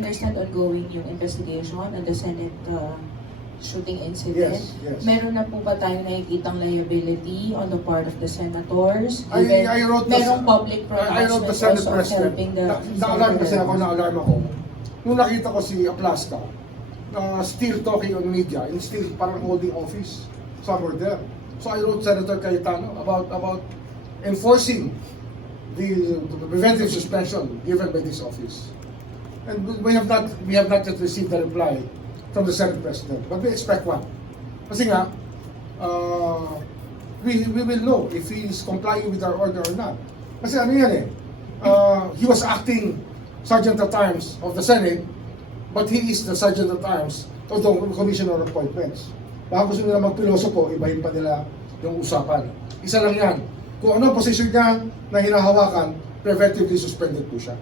understand ongoing yung investigation on the Senate shooting incident. Yes. Meron na po ba tayong nakikitang liability on the part of the senators? I wrote merong public I wrote the pronouncement Senate also President. helping the... Na-alarm kasi ako, na-alarm ako. Nung nakita ko si Aplasta, still talking on media and still parang holding office somewhere there. So I wrote Senator Cayetano about enforcing the preventive suspension given by this office. And we have not yet received a reply from the Senate President, but we expect one. Kasi nga, we will know if he is complying with our order or not. Kasi ano yan he was acting Sergeant at Arms of the Senate, but he is the Sergeant at Arms of the Commissioner of Appointments. Baka gusto nila magpilosopo, ibahin pa nila yung usapan. Isa lang yan. Kung ano ang posisyon niya na hinahawakan, preventively suspended po siya.